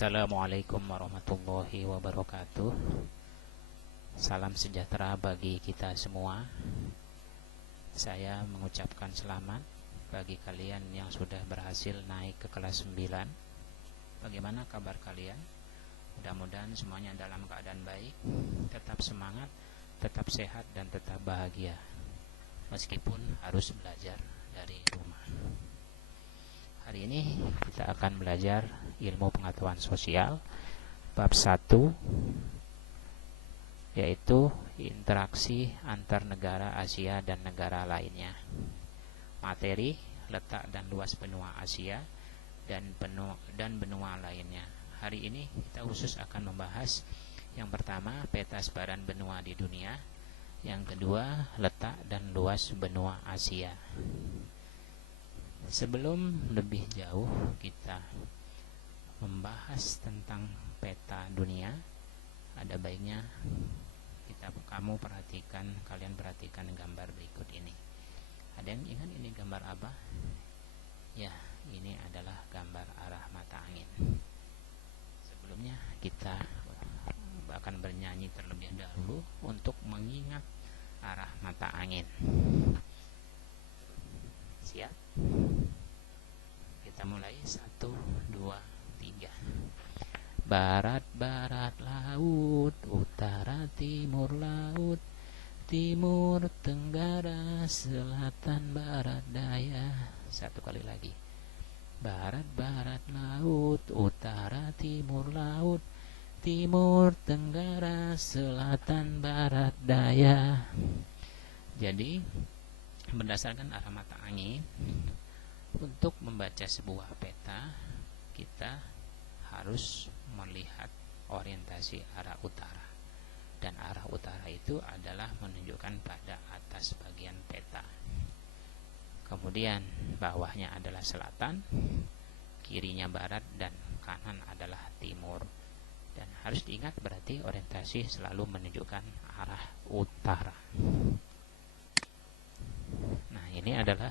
Assalamualaikum warahmatullahi wabarakatuh. Salam sejahtera bagi kita semua. Saya mengucapkan selamat bagi kalian yang sudah berhasil naik ke kelas 9. Bagaimana kabar kalian? Mudah-mudahan semuanya dalam keadaan baik, tetap semangat, tetap sehat, dan tetap bahagia, meskipun harus belajar dari rumah. Hari ini kita akan belajar ilmu pengetahuan sosial bab 1, yaitu interaksi antar negara Asia dan negara lainnya. Materi, letak dan luas benua Asia dan benua lainnya. Hari ini kita khusus akan membahas yang pertama, peta sebaran benua di dunia. Yang kedua, letak dan luas benua Asia. Sebelum lebih jauh kita membahas tentang peta dunia, ada baiknya kalian perhatikan gambar berikut ini. Ada yang ingat ini gambar apa? Ya, ini adalah gambar arah mata angin. Sebelumnya kita akan bernyanyi terlebih dahulu untuk mengingat arah mata angin. Siap? Kita mulai. 1, 2, 3. Barat, barat laut, utara, timur laut, timur, tenggara, selatan, barat, daya. Satu kali lagi. Barat, barat laut, utara, timur laut, timur, tenggara, selatan, barat, daya. Jadi berdasarkan arah mata angin, untuk membaca sebuah peta kita harus melihat orientasi arah utara, dan arah utara itu adalah menunjukkan pada atas bagian peta. Kemudian bawahnya adalah selatan, kirinya barat, dan kanan adalah timur. Dan harus diingat berarti orientasi selalu menunjukkan arah utara. Nah, ini adalah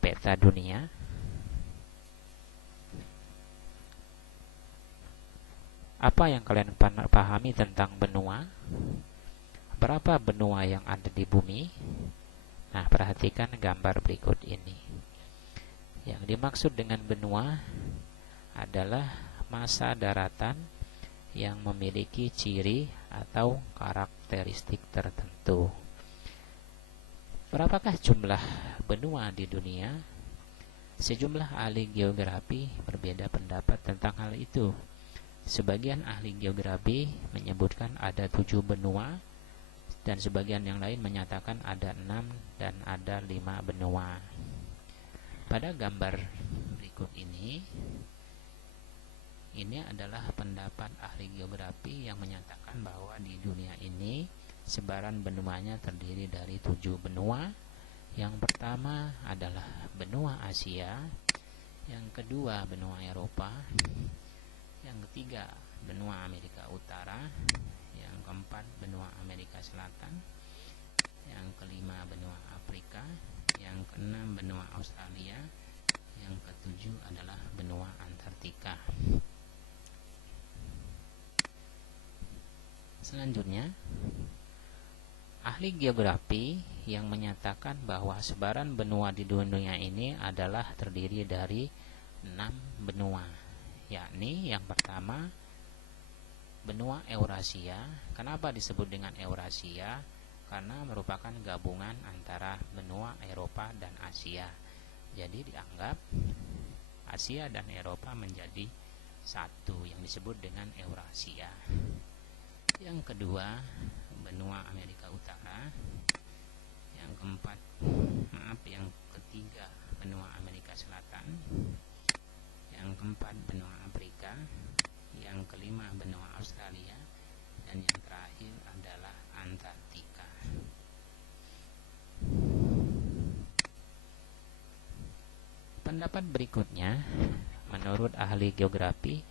peta dunia. Apa yang kalian pahami tentang benua? Berapa benua yang ada di bumi? Nah, perhatikan gambar berikut ini. Yang dimaksud dengan benua adalah massa daratan yang memiliki ciri atau karakteristik tertentu. Berapakah jumlah benua di dunia? Sejumlah ahli geografi berbeda pendapat tentang hal itu. Sebagian ahli geografi menyebutkan ada 7 benua, dan sebagian yang lain menyatakan ada 6 dan ada 5 benua. Pada gambar berikut ini adalah pendapat ahli geografi yang menyatakan bahwa di dunia ini sebaran benuanya terdiri dari 7 benua. Yang pertama adalah benua Asia, yang kedua benua Eropa, yang ketiga benua Amerika Utara, yang keempat benua Amerika Selatan, yang kelima benua Afrika, yang keenam benua Australia, yang ketujuh adalah benua Antartika. Selanjutnya, ahli geografi yang menyatakan bahwa sebaran benua di dunia ini adalah terdiri dari 6 benua, yakni yang pertama benua Eurasia. Kenapa disebut dengan Eurasia? Karena merupakan gabungan antara benua Eropa dan Asia. Jadi dianggap Asia dan Eropa menjadi satu, yang disebut dengan Eurasia. Yang kedua benua Amerika Utara, yang ketiga benua Amerika Selatan, yang keempat benua Afrika, yang kelima benua Australia, dan yang terakhir adalah Antartika. Pendapat berikutnya, menurut ahli geografi,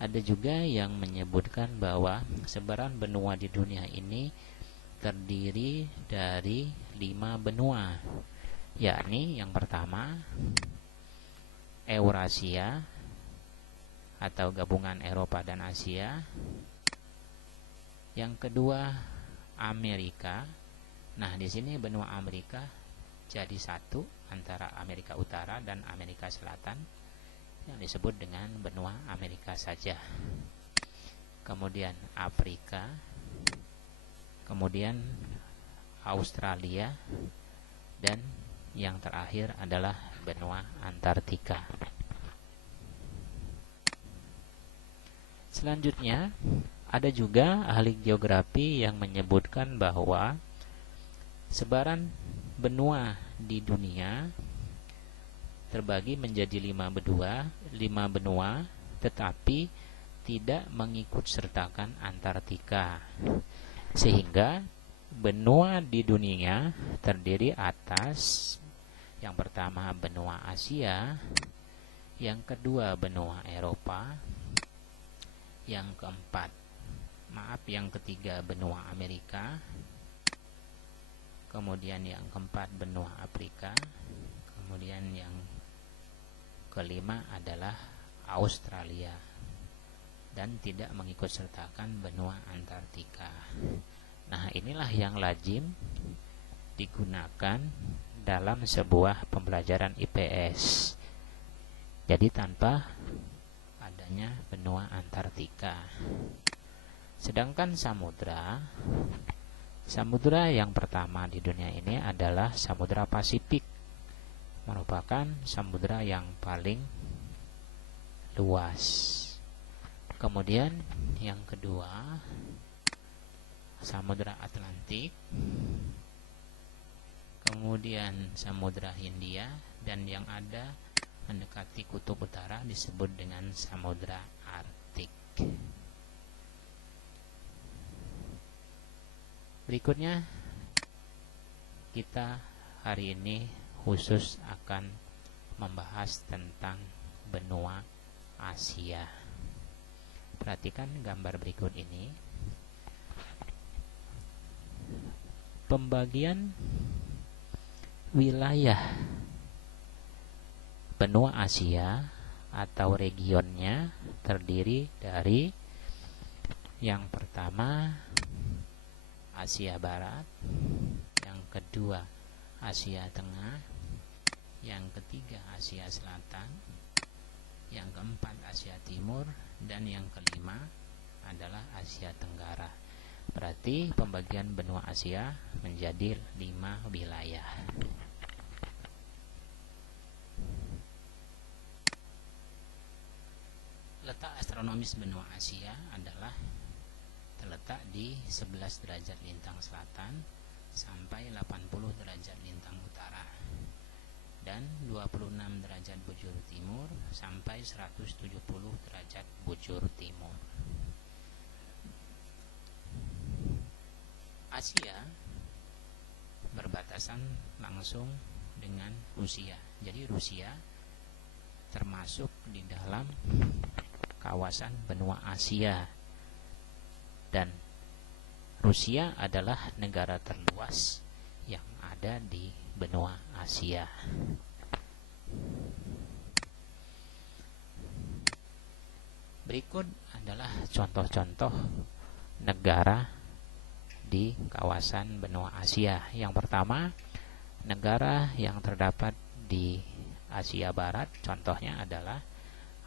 ada juga yang menyebutkan bahwa sebaran benua di dunia ini terdiri dari 5 benua, yakni yang pertama Eurasia, atau gabungan Eropa dan Asia. Yang kedua, Amerika. Nah, di sini benua Amerika jadi satu antara Amerika Utara dan Amerika Selatan yang disebut dengan benua Amerika saja. Kemudian Afrika, kemudian Australia, dan yang terakhir adalah benua Antartika. Selanjutnya, ada juga ahli geografi yang menyebutkan bahwa sebaran benua di dunia terbagi menjadi 5 benua, tetapi tidak mengikut sertakan Antartika. Sehingga benua di dunia terdiri atas yang pertama benua Asia, yang kedua benua Eropa, yang ketiga benua Amerika, kemudian yang keempat benua Afrika, kemudian yang kelima adalah Australia, dan tidak mengikut sertakan benua Antartika. Nah, inilah yang lazim digunakan dalam sebuah pembelajaran IPS. Jadi tanpa adanya benua Antartika. Sedangkan samudra yang pertama di dunia ini adalah Samudra Pasifik, merupakan samudra yang paling luas. Kemudian yang kedua, Samudra Atlantik, kemudian Samudra Hindia, dan yang ada mendekati kutub utara disebut dengan Samudra Arktik. Berikutnya, kita hari ini khusus akan membahas tentang benua Asia. Perhatikan gambar berikut ini. Pembagian wilayah benua Asia atau regionnya terdiri dari yang pertama Asia Barat, yang kedua Asia Tengah, yang ketiga Asia Selatan, yang keempat Asia Timur, dan yang kelima adalah Asia Tenggara. Berarti pembagian benua Asia menjadi 5 wilayah. Letak astronomis benua Asia adalah terletak di 11 derajat lintang selatan sampai 80 derajat lintang utara, dan 26 derajat bujur timur sampai 170 derajat bujur timur. Asia berbatasan langsung dengan Rusia. Jadi Rusia termasuk di dalam kawasan benua Asia, dan Rusia adalah negara terluas yang ada di benua Asia. Berikut adalah contoh-contoh negara di kawasan benua Asia. Yang pertama, negara yang terdapat di Asia Barat, contohnya adalah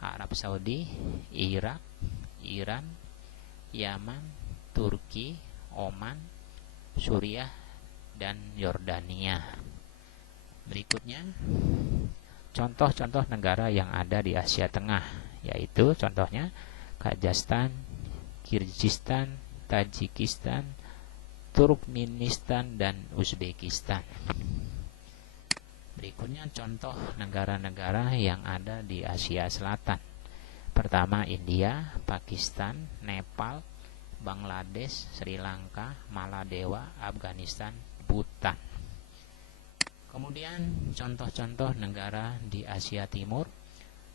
Arab Saudi, Irak, Iran, Yaman, Turki, Oman, Suriah, dan Yordania. Berikutnya, contoh-contoh negara yang ada di Asia Tengah, yaitu contohnya Kazakhstan, Kirgistan, Tajikistan, Turkmenistan, dan Uzbekistan. Berikutnya contoh negara-negara yang ada di Asia Selatan. Pertama India, Pakistan, Nepal, Bangladesh, Sri Lanka, Maladewa, Afghanistan, Bhutan. Kemudian contoh-contoh negara di Asia Timur,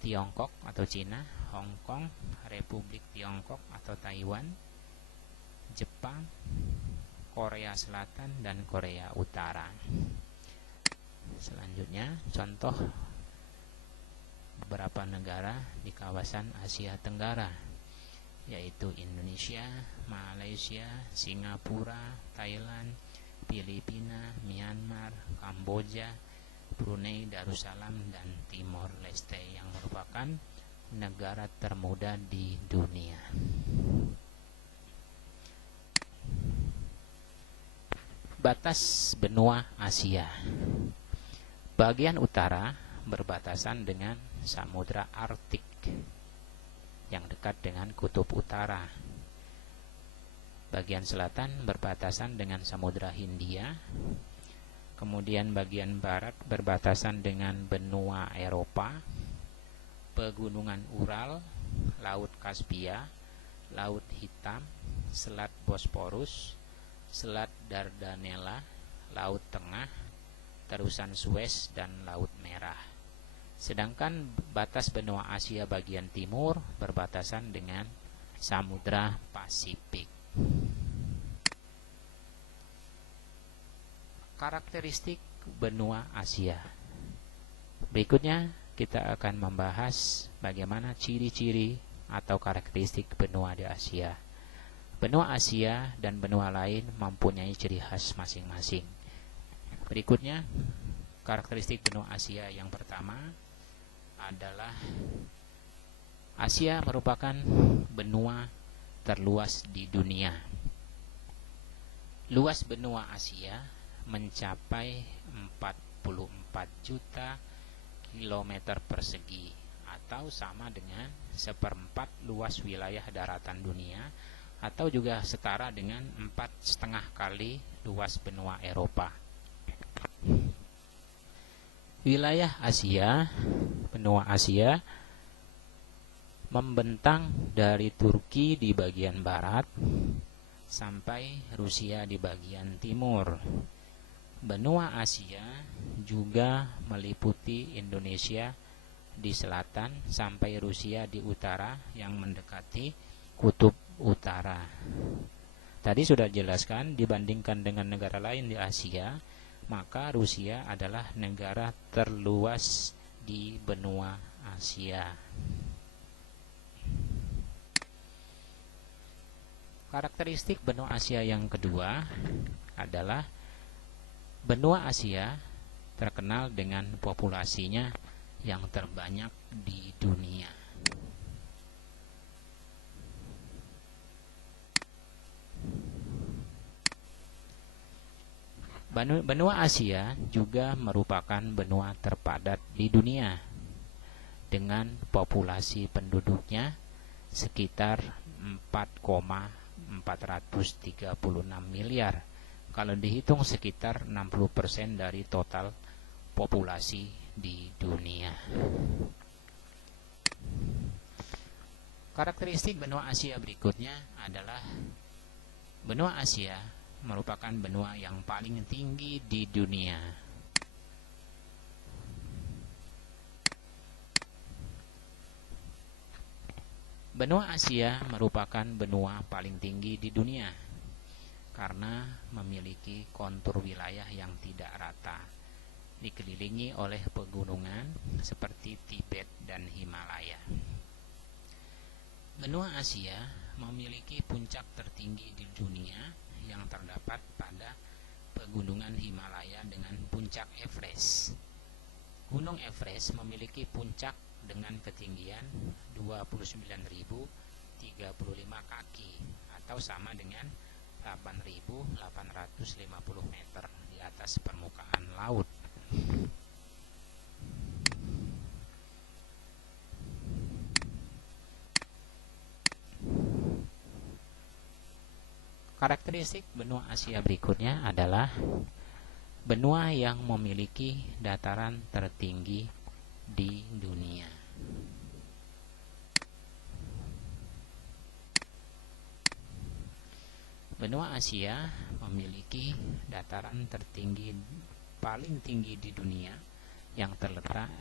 Tiongkok atau Cina, Hong Kong, Republik Tiongkok atau Taiwan, Jepang, Korea Selatan, dan Korea Utara. Selanjutnya, contoh beberapa negara di kawasan Asia Tenggara, yaitu Indonesia, Malaysia, Singapura, Thailand, Filipina, Myanmar, Kamboja, Brunei Darussalam, dan Timor Leste yang merupakan negara termuda di dunia. Batas benua Asia. Bagian utara berbatasan dengan Samudra Arktik yang dekat dengan kutub utara. Bagian selatan berbatasan dengan Samudra Hindia. Kemudian bagian barat berbatasan dengan benua Eropa, pegunungan Ural, Laut Kaspia, Laut Hitam, Selat Bosporus, Selat Dardanella, Laut Tengah, Terusan Suez, dan Laut Merah. Sedangkan batas benua Asia bagian timur berbatasan dengan Samudra Pasifik. Karakteristik benua Asia. Berikutnya kita akan membahas bagaimana ciri-ciri atau karakteristik benua di Asia. Benua Asia dan benua lain mempunyai ciri khas masing-masing. Berikutnya, karakteristik benua Asia yang pertama adalah Asia merupakan benua terluas di dunia. Luas benua Asia mencapai 44 juta kilometer persegi atau sama dengan seperempat luas wilayah daratan dunia, atau juga setara dengan 4,5 kali luas benua Eropa. Wilayah Asia, benua Asia, membentang dari Turki di bagian barat sampai Rusia di bagian timur. Benua Asia juga meliputi Indonesia di selatan sampai Rusia di utara yang mendekati kutub utara. Tadi sudah jelaskan, dibandingkan dengan negara lain di Asia, maka Rusia adalah negara terluas di benua Asia. Karakteristik benua Asia yang kedua adalah benua Asia terkenal dengan populasinya yang terbanyak di dunia. Benua Asia juga merupakan benua terpadat di dunia dengan populasi penduduknya sekitar 4,436 miliar. Kalau dihitung sekitar 60% dari total populasi di dunia. Karakteristik benua Asia berikutnya adalah benua Asia merupakan benua yang paling tinggi di dunia. Benua Asia merupakan benua paling tinggi di dunia karena memiliki kontur wilayah yang tidak rata, dikelilingi oleh pegunungan seperti Tibet dan Himalaya. Benua Asia memiliki puncak tertinggi di dunia yang terdapat pada pegunungan Himalaya dengan puncak Everest. Gunung Everest memiliki puncak dengan ketinggian 29.035 kaki atau sama dengan 8.850 meter di atas permukaan laut. Karakteristik benua Asia berikutnya adalah benua yang memiliki dataran tertinggi di dunia. Benua Asia memiliki dataran tertinggi paling tinggi di dunia yang terletak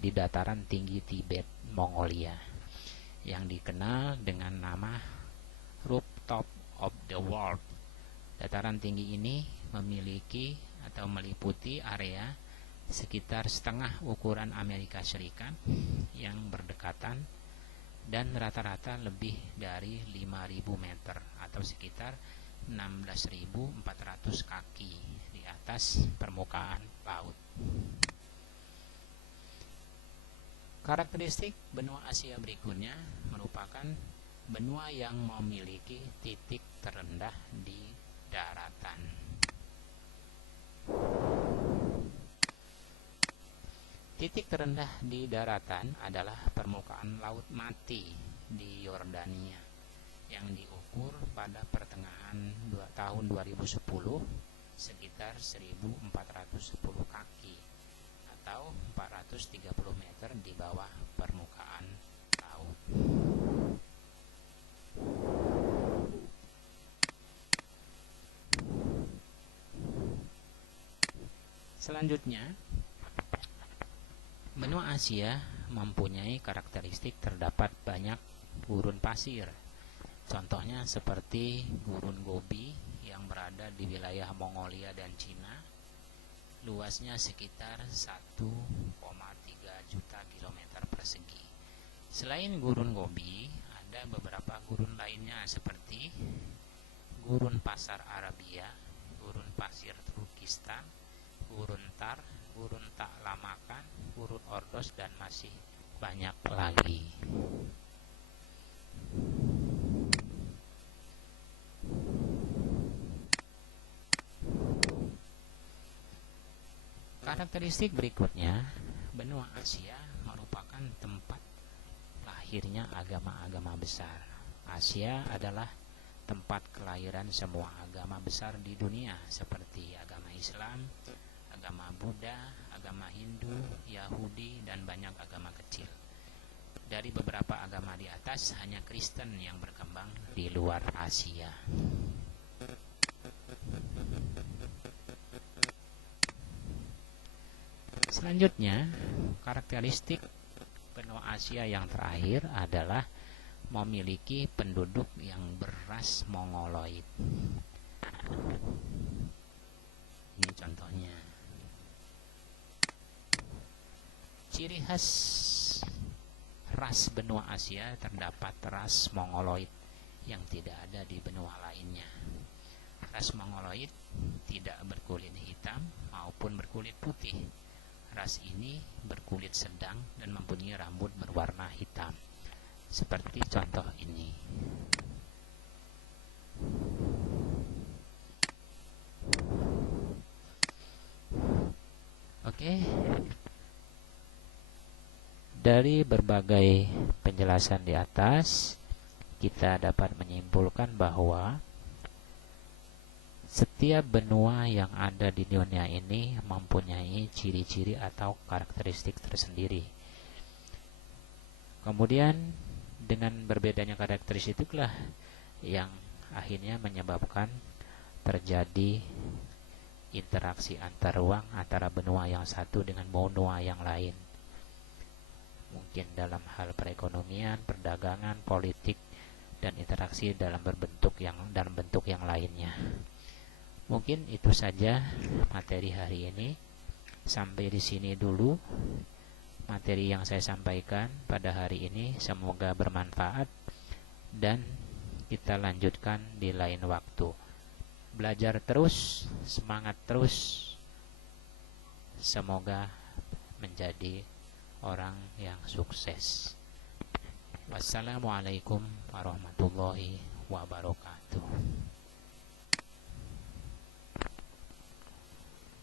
di dataran tinggi Tibet, Mongolia, yang dikenal dengan nama Rooftop of the World. Dataran tinggi ini memiliki atau meliputi area sekitar setengah ukuran Amerika Serikat yang berdekatan, dan rata-rata lebih dari 5.000 meter atau sekitar 16.400 kaki di atas permukaan laut. Karakteristik benua Asia berikutnya merupakan benua yang memiliki titik terendah di daratan. Titik terendah di daratan adalah permukaan laut mati di Yordania yang diukur pada pertengahan tahun 2010 sekitar 1.410 kaki atau 430 meter di bawah permukaan laut. Selanjutnya, benua Asia mempunyai karakteristik terdapat banyak gurun pasir. Contohnya seperti Gurun Gobi yang berada di wilayah Mongolia dan Cina, luasnya sekitar 1,3 juta kilometer persegi. Selain Gurun Gobi, ada beberapa gurun lainnya seperti Gurun Pasar Arabia, Gurun Pasir Turkistan, Gurun Tar, Gurun Taklamakan, Gurun Ordos, dan masih banyak lagi. Karakteristik berikutnya, benua Asia merupakan tempat lahirnya agama-agama besar. Asia adalah tempat kelahiran semua agama besar di dunia seperti agama Islam, agama Buddha, agama Hindu, Yahudi, dan banyak agama kecil. Dari beberapa agama di atas, hanya Kristen yang berkembang di luar Asia. Selanjutnya, karakteristik benua Asia yang terakhir adalah memiliki penduduk yang beras Mongoloid. Ini contohnya. Ciri khas ras benua Asia terdapat ras Mongoloid yang tidak ada di benua lainnya. Ras Mongoloid tidak berkulit hitam maupun berkulit putih. Ras ini berkulit sedang dan mempunyai rambut berwarna hitam, seperti contoh ini. Oke. Dari berbagai penjelasan di atas, kita dapat menyimpulkan bahwa setiap benua yang ada di dunia ini mempunyai ciri-ciri atau karakteristik tersendiri. Kemudian dengan berbedanya karakteristik itulah yang akhirnya menyebabkan terjadi interaksi antar ruang antara benua yang satu dengan benua yang lain. Mungkin dalam hal perekonomian, perdagangan, politik, dan interaksi dalam bentuk yang lainnya. Mungkin itu saja materi hari ini. Sampai di sini dulu materi yang saya sampaikan pada hari ini. Semoga bermanfaat dan kita lanjutkan di lain waktu. Belajar terus, semangat terus. Semoga menjadi orang yang sukses. Wassalamualaikum warahmatullahi wabarakatuh.